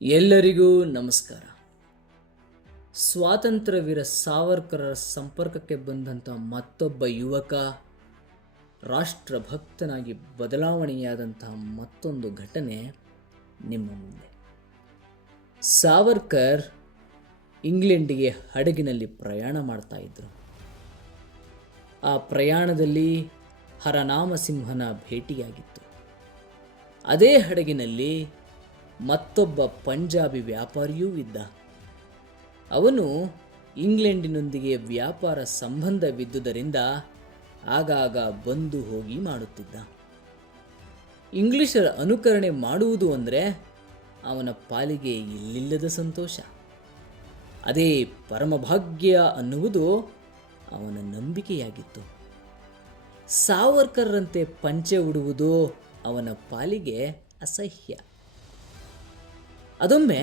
ಎಲ್ಲರಿಗೂ ನಮಸ್ಕಾರ. ಸ್ವಾತಂತ್ರ್ಯವೀರ ಸಾವರ್ಕರರ ಸಂಪರ್ಕಕ್ಕೆ ಬಂದಂಥ ಮತ್ತೊಬ್ಬ ಯುವಕ, ರಾಷ್ಟ್ರಭಕ್ತನಾಗಿ ಬದಲಾವಣೆಯಾದಂತಹ ಮತ್ತೊಂದು ಘಟನೆ ನಿಮ್ಮ ಮುಂದೆ. ಸಾವರ್ಕರ್ ಇಂಗ್ಲೆಂಡಿಗೆ ಹಡಗಿನಲ್ಲಿ ಪ್ರಯಾಣ ಮಾಡ್ತಾ ಇದ್ರು. ಆ ಪ್ರಯಾಣದಲ್ಲಿ ಹರನಾಮಸಿಂಹನ ಭೇಟಿಯಾಗಿತ್ತು. ಅದೇ ಹಡಗಿನಲ್ಲಿ ಮತ್ತೊಬ್ಬ ಪಂಜಾಬಿ ವ್ಯಾಪಾರಿಯೂ ಇದ್ದ. ಅವನು ಇಂಗ್ಲೆಂಡಿನೊಂದಿಗೆ ವ್ಯಾಪಾರ ಸಂಬಂಧವಿದ್ದುದರಿಂದ ಆಗಾಗ ಬಂದು ಹೋಗಿ ಮಾಡುತ್ತಿದ್ದ. ಇಂಗ್ಲಿಷರ ಅನುಕರಣೆ ಮಾಡುವುದು ಅಂದರೆ ಅವನ ಪಾಲಿಗೆ ಇಲ್ಲಿಲ್ಲದ ಸಂತೋಷ. ಅದೇ ಪರಮಭಾಗ್ಯ ಅನ್ನುವುದು ಅವನ ನಂಬಿಕೆಯಾಗಿತ್ತು. ಸಾವರ್ಕರ್ರಂತೆ ಪಂಚೆ ಉಡುವುದು ಅವನ ಪಾಲಿಗೆ ಅಸಹ್ಯ. ಅದೊಮ್ಮೆ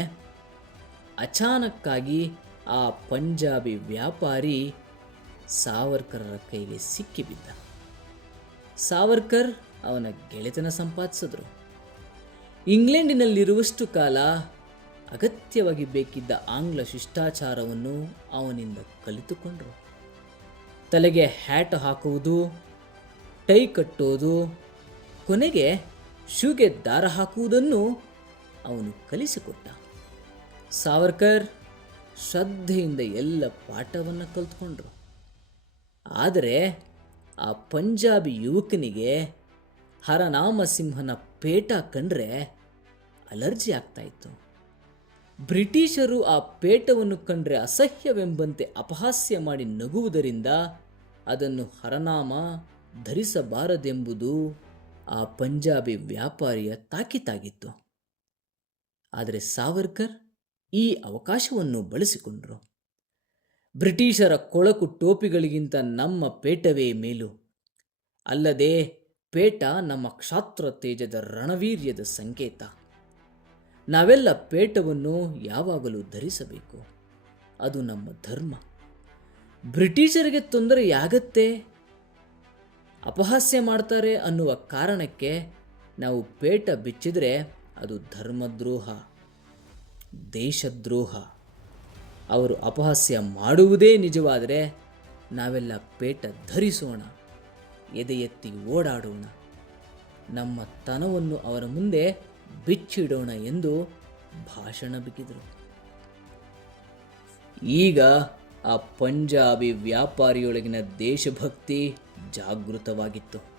ಅಚಾನಕ್ಕಾಗಿ ಆ ಪಂಜಾಬಿ ವ್ಯಾಪಾರಿ ಸಾವರ್ಕರರ ಕೈಗೆ ಸಿಕ್ಕಿಬಿದ್ದ. ಸಾವರ್ಕರ್ ಅವನ ಗೆಳೆತನ ಸಂಪಾದಿಸಿದ್ರು. ಇಂಗ್ಲೆಂಡಿನಲ್ಲಿರುವಷ್ಟು ಕಾಲ ಅಗತ್ಯವಾಗಿ ಬೇಕಿದ್ದ ಆಂಗ್ಲ ಶಿಷ್ಟಾಚಾರವನ್ನು ಅವನಿಂದ ಕಲಿತುಕೊಂಡರು. ತಲೆಗೆ ಹ್ಯಾಟ್ ಹಾಕುವುದು, ಟೈ ಕಟ್ಟೋದು, ಕೊನೆಗೆ ಶೂಗೆ ದಾರ ಹಾಕುವುದನ್ನು ಅವನು ಕಲಿಸಿಕೊಟ್ಟ. ಸಾವರ್ಕರ್ ಶ್ರದ್ಧೆಯಿಂದ ಎಲ್ಲ ಪಾಠವನ್ನು ಕಲಿತ್ಕೊಂಡ್ರು. ಆದರೆ ಆ ಪಂಜಾಬಿ ಯುವಕನಿಗೆ ಹರನಾಮಸಿಂಹನ ಪೇಟ ಕಂಡ್ರೆ ಅಲರ್ಜಿ ಆಗ್ತಾ ಇತ್ತು. ಬ್ರಿಟಿಷರು ಆ ಪೇಟವನ್ನು ಕಂಡ್ರೆ ಅಸಹ್ಯವೆಂಬಂತೆ ಅಪಹಾಸ್ಯ ಮಾಡಿ ನಗುವುದರಿಂದ ಅದನ್ನು ಹರನಾಮ ಧರಿಸಬಾರದೆಂಬುದು ಆ ಪಂಜಾಬಿ ವ್ಯಾಪಾರಿಯ ತಾಕೀತಾಗಿತ್ತು. ಆದರೆ ಸಾವರ್ಕರ್ ಈ ಅವಕಾಶವನ್ನು ಬಳಸಿಕೊಂಡರು. ಬ್ರಿಟಿಷರ ಕೊಳಕು ಟೋಪಿಗಳಿಗಿಂತ ನಮ್ಮ ಪೇಟವೇ ಮೇಲು. ಅಲ್ಲದೆ ಪೇಟ ನಮ್ಮ ಕ್ಷಾತ್ರ ತೇಜದ ರಣವೀರ್ಯದ ಸಂಕೇತ. ನಾವೆಲ್ಲ ಪೇಟವನ್ನು ಯಾವಾಗಲೂ ಧರಿಸಬೇಕು. ಅದು ನಮ್ಮ ಧರ್ಮ. ಬ್ರಿಟಿಷರಿಗೆ ತೊಂದರೆಯಾಗತ್ತೆ, ಅಪಹಾಸ್ಯ ಮಾಡ್ತಾರೆ ಅನ್ನುವ ಕಾರಣಕ್ಕೆ ನಾವು ಪೇಟ ಬಿಚ್ಚಿದರೆ ಅದು ಧರ್ಮದ್ರೋಹ, ದೇಶದ್ರೋಹ. ಅವರು ಅಪಹಾಸ್ಯ ಮಾಡುವುದೇ ನಿಜವಾದರೆ ನಾವೆಲ್ಲ ಪೇಟ ಧರಿಸೋಣ, ಎದೆ ಎತ್ತಿ ಓಡಾಡೋಣ, ನಮ್ಮ ತನವನ್ನು ಅವರ ಮುಂದೆ ಬಿಚ್ಚಿಡೋಣ ಎಂದು ಭಾಷಣ ಬಿಗಿದರು. ಈಗ ಆ ಪಂಜಾಬಿ ವ್ಯಾಪಾರಿಯೊಳಗಿನ ದೇಶಭಕ್ತಿ ಜಾಗೃತವಾಗಿತ್ತು.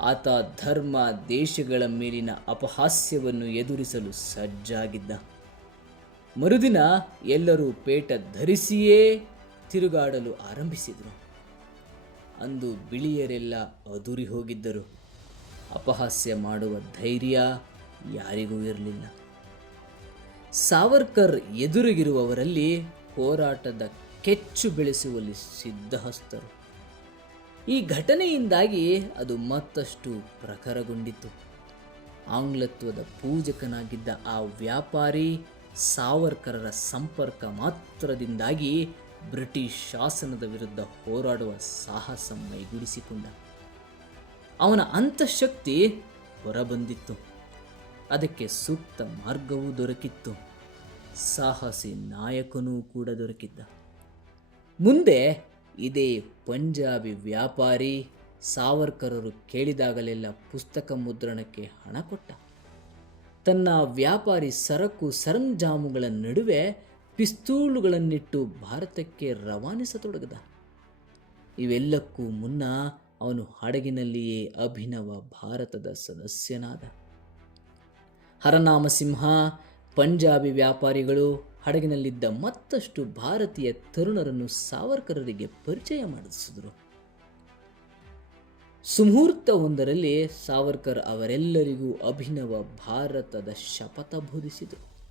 ಆತ ಧರ್ಮ ದೇಶಗಳ ಮೇಲಿನ ಅಪಹಾಸ್ಯವನ್ನು ಎದುರಿಸಲು ಸಜ್ಜಾಗಿದ್ದ. ಮರುದಿನ ಎಲ್ಲರೂ ಪೇಟ ಧರಿಸಿಯೇ ತಿರುಗಾಡಲು ಆರಂಭಿಸಿದರು. ಅಂದು ಬಿಳಿಯರೆಲ್ಲ ಅದುರಿ ಹೋಗಿದ್ದರು. ಅಪಹಾಸ್ಯ ಮಾಡುವ ಧೈರ್ಯ ಯಾರಿಗೂ ಇರಲಿಲ್ಲ. ಸಾವರ್ಕರ್ ಎದುರಿಗಿರುವವರಲ್ಲಿ ಹೋರಾಟದ ಕೆಚ್ಚು ಬೆಳೆಸುವಲ್ಲಿ ಸಿದ್ಧಹಸ್ತರು. ಈ ಘಟನೆಯಿಂದಾಗಿ ಅದು ಮತ್ತಷ್ಟು ಪ್ರಖರಗೊಂಡಿತು. ಆಂಗ್ಲತ್ವದ ಪೂಜಕನಾಗಿದ್ದ ಆ ವ್ಯಾಪಾರಿ ಸಾವರ್ಕರರ ಸಂಪರ್ಕ ಮಾತ್ರದಿಂದಾಗಿ ಬ್ರಿಟಿಷ್ ಶಾಸನದ ವಿರುದ್ಧ ಹೋರಾಡುವ ಸಾಹಸ ಮೈಗೂಡಿಸಿಕೊಂಡ. ಅವನ ಅಂತಃಶಕ್ತಿ ಹೊರಬಂದಿತ್ತು. ಅದಕ್ಕೆ ಸೂಕ್ತ ಮಾರ್ಗವೂ ದೊರಕಿತ್ತು. ಸಾಹಸಿ ನಾಯಕನೂ ಕೂಡ ದೊರಕಿದ್ದ. ಮುಂದೆ ಇದೇ ಪಂಜಾಬಿ ವ್ಯಾಪಾರಿ ಸಾವರ್ಕರರು ಕೇಳಿದಾಗಲೆಲ್ಲ ಪುಸ್ತಕ ಮುದ್ರಣಕ್ಕೆ ಹಣ ಕೊಟ್ಟ. ತನ್ನ ವ್ಯಾಪಾರಿ ಸರಕು ಸರಂಜಾಮುಗಳ ನಡುವೆ ಪಿಸ್ತೂಲುಗಳನ್ನಿಟ್ಟು ಭಾರತಕ್ಕೆ ರವಾನಿಸತೊಡಗಿದ. ಇವೆಲ್ಲಕ್ಕೂ ಮುನ್ನ ಅವನು ಹಡಗಿನಲ್ಲಿಯೇ ಅಭಿನವ ಭಾರತದ ಸದಸ್ಯನಾದ. ಹರನಾಮಸಿಂಹ, ಪಂಜಾಬಿ ವ್ಯಾಪಾರಿಗಳು ಹಡಗಿನಲ್ಲಿದ್ದ ಮತ್ತಷ್ಟು ಭಾರತೀಯ ತರುಣರನ್ನು ಸಾವರ್ಕರರಿಗೆ ಪರಿಚಯ ಮಾಡಿಸಿದರು. ಸುಮುಹೂರ್ತವೊಂದರಲ್ಲಿ ಸಾವರ್ಕರ್ ಅವರೆಲ್ಲರಿಗೂ ಅಭಿನವ ಭಾರತದ ಶಪಥ ಬೋಧಿಸಿದರು.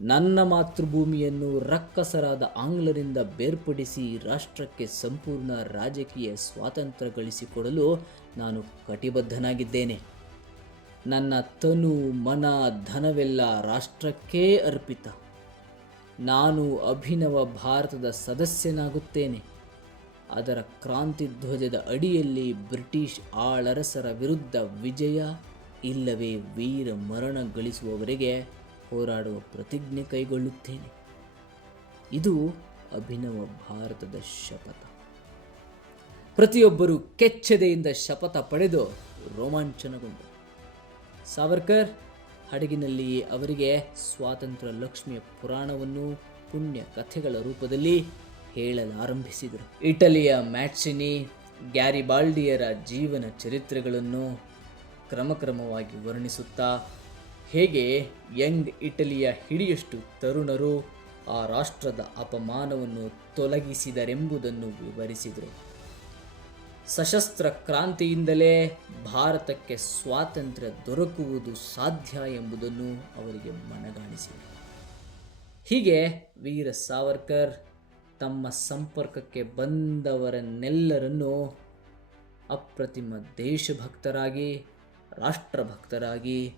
ನನ್ನ ಮಾತೃಭೂಮಿಯನ್ನು ರಕ್ಕಸರಾದ ಆಂಗ್ಲರಿಂದ ಬೇರ್ಪಡಿಸಿ ರಾಷ್ಟ್ರಕ್ಕೆ ಸಂಪೂರ್ಣ ರಾಜಕೀಯ ಸ್ವಾತಂತ್ರ್ಯ ಗಳಿಸಿಕೊಡಲು ನಾನು ಕಟಿಬದ್ಧನಾಗಿದ್ದೇನೆ. ನನ್ನ ತನು, ಮನ, ಧನವೆಲ್ಲ ರಾಷ್ಟ್ರಕ್ಕೇ ಅರ್ಪಿತ. ನಾನು ಅಭಿನವ ಭಾರತದ ಸದಸ್ಯನಾಗುತ್ತೇನೆ. ಅದರ ಕ್ರಾಂತಿಧ್ವಜದ ಅಡಿಯಲ್ಲಿ ಬ್ರಿಟಿಷ್ ಆಳರಸರ ವಿರುದ್ಧ ವಿಜಯ ಇಲ್ಲವೇ ವೀರ ಮರಣ ಗಳಿಸುವವರೆಗೆ ಹೋರಾಡುವ ಪ್ರತಿಜ್ಞೆ ಕೈಗೊಳ್ಳುತ್ತೇನೆ. ಇದು ಅಭಿನವ ಭಾರತದ ಶಪಥ. ಪ್ರತಿಯೊಬ್ಬರೂ ಕೆಚ್ಚೆದೆಯಿಂದ ಶಪಥ ಪಡೆದು ರೋಮಾಂಚನಗೊಂಡರು. ಸಾವರ್ಕರ್ ಹಡಗಿನಲ್ಲಿಯೇ ಅವರಿಗೆ ಸ್ವಾತಂತ್ರ್ಯ ಲಕ್ಷ್ಮಿಯ ಪುರಾಣವನ್ನು ಪುಣ್ಯ ಕಥೆಗಳ ರೂಪದಲ್ಲಿ ಹೇಳಲಾರಂಭಿಸಿದರು. ಇಟಲಿಯ ಮ್ಯಾಟ್ಸಿನಿ, ಗ್ಯಾರಿಬಾಲ್ಡಿಯರ ಜೀವನ ಚರಿತ್ರೆಗಳನ್ನು ಕ್ರಮಕ್ರಮವಾಗಿ ವರ್ಣಿಸುತ್ತಾ ಹೇಗೆ ಯಂಗ್ ಇಟಲಿಯ ಹಿಡಿಯಷ್ಟು ತರುಣರು ಆ ರಾಷ್ಟ್ರದ ಅಪಮಾನವನ್ನು ತೊಲಗಿಸಿದರೆಂಬುದನ್ನು ವಿವರಿಸಿದರು. ಸಶಸ್ತ್ರ ಕ್ರಾಂತಿಯಿಂದಲೇ ಭಾರತಕ್ಕೆ ಸ್ವಾತಂತ್ರ್ಯ ದೊರಕುವುದು ಸಾಧ್ಯ ಎಂಬುದನ್ನು ಅವರಿಗೆ ಮನಗಾಣಿಸಿದರು. ಹೀಗೆ ವೀರ ಸಾವರ್ಕರ್ ತಮ್ಮ ಸಂಪರ್ಕಕ್ಕೆ ಬಂದವರನ್ನೆಲ್ಲರನ್ನೂ ಅಪ್ರತಿಮ ದೇಶಭಕ್ತರಾಗಿ, ರಾಷ್ಟ್ರಭಕ್ತರಾಗಿ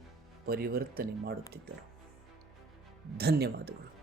ಪರಿವರ್ತನೆ ಮಾಡುತ್ತಿದ್ದರು. ಧನ್ಯವಾದಗಳು.